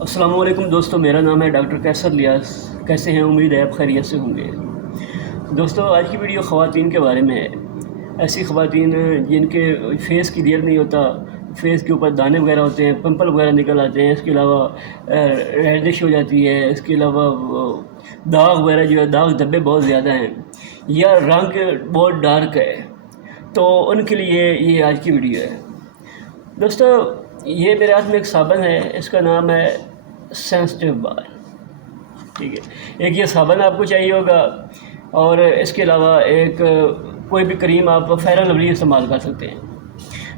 السلام علیکم دوستو، میرا نام ہے ڈاکٹر کیسر لیاس۔ کیسے ہیں؟ امید ہے آپ خیریت سے ہوں گے۔ دوستو، آج کی ویڈیو خواتین کے بارے میں ہے۔ ایسی خواتین جن کے فیس کلیئر نہیں ہوتا، فیس کے اوپر دانے وغیرہ ہوتے ہیں، پمپل وغیرہ نکل آتے ہیں، اس کے علاوہ ریڈش ہو جاتی ہے، اس کے علاوہ داغ وغیرہ جو ہے، داغ دھبے بہت زیادہ ہیں، یا رنگ بہت ڈارک ہے، تو ان کے لیے یہ آج کی ویڈیو ہے۔ دوستو، یہ میرے ہاتھ میں ایک صابن ہے، اس کا نام ہے سینسٹیو بار، ٹھیک ہے۔ ایک یہ صابن آپ کو چاہیے ہوگا، اور اس کے علاوہ ایک کوئی بھی کریم آپ فیئر اینڈ لولی استعمال کر سکتے ہیں۔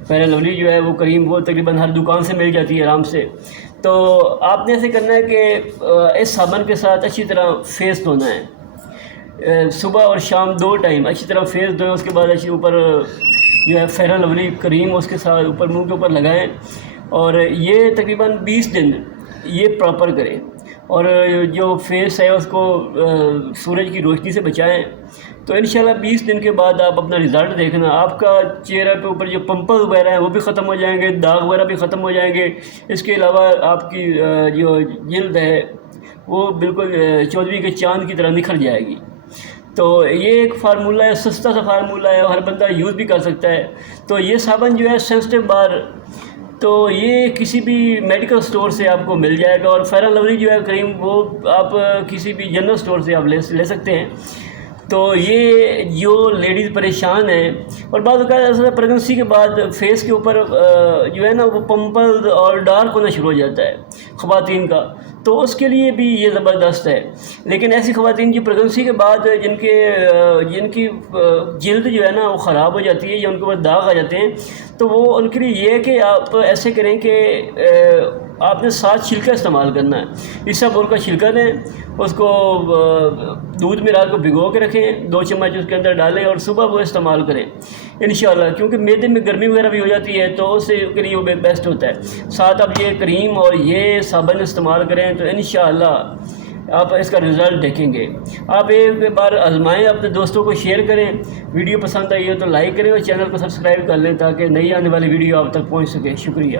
فیئر اینڈ لولی جو ہے وہ کریم وہ تقریباً ہر دکان سے مل جاتی ہے آرام سے۔ تو آپ نے ایسے کرنا ہے کہ اس صابن کے ساتھ اچھی طرح فیس دھونا ہے، صبح اور شام دو ٹائم اچھی طرح فیس دھوئیں، اس کے بعد اچھی اوپر جو ہے فیئر اینڈ لولی کریم اس کے ساتھ اوپر منہ کے اوپر لگائیں، اور یہ تقریباً 20 دن یہ پراپر کریں، اور جو فیس ہے اس کو سورج کی روشنی سے بچائیں۔ تو انشاءاللہ 20 دن کے بعد آپ اپنا رزلٹ دیکھنا، آپ کا چہرہ کے اوپر جو پمپل وغیرہ ہیں وہ بھی ختم ہو جائیں گے، داغ وغیرہ بھی ختم ہو جائیں گے۔ اس کے علاوہ آپ کی جو جلد ہے وہ بالکل 14ویں کے چاند کی طرح نکھر جائے گی۔ تو یہ ایک فارمولہ ہے، سستا سا فارمولہ ہے، اور ہر بندہ یوز بھی کر سکتا ہے۔ تو یہ صابن جو ہے سینسٹیو بار، تو یہ کسی بھی میڈیکل سٹور سے آپ کو مل جائے گا، اور فیئر اینڈ لولی جو ہے کریم وہ آپ کسی بھی جنرل سٹور سے آپ لے سکتے ہیں۔ تو یہ جو لیڈیز پریشان ہیں، اور بعض اوقات ایسا پریگنسی کے بعد فیس کے اوپر جو ہے نا وہ پمپل اور ڈارک ہونا شروع ہو جاتا ہے خواتین کا، تو اس کے لیے بھی یہ زبردست ہے۔ لیکن ایسی خواتین جو پریگنسی کے بعد جن کی جلد جو ہے نا وہ خراب ہو جاتی ہے، یا ان کے اوپر داغ آ جاتے ہیں، تو وہ ان کے لیے یہ ہے کہ آپ ایسے کریں کہ آپ نے 7 چھلکا استعمال کرنا ہے۔ اسبگول کا چھلکا دیں، اس کو دودھ میں رات کو بھگو کے رکھیں، 2 چمچ اس کے اندر ڈالیں، اور صبح وہ استعمال کریں انشاءاللہ، کیونکہ معدے میں گرمی وغیرہ بھی ہو جاتی ہے، تو اس کے لیے وہ بیسٹ ہوتا ہے۔ ساتھ آپ یہ کریم اور یہ صابن استعمال کریں تو انشاءاللہ آپ اس کا رزلٹ دیکھیں گے۔ آپ ایک بار آزمائیں، اپنے دوستوں کو شیئر کریں، ویڈیو پسند آئی ہو تو لائک کریں، اور چینل کو سبسکرائب کر لیں تاکہ نئی آنے والی ویڈیو آپ تک پہنچ سکے۔ شکریہ۔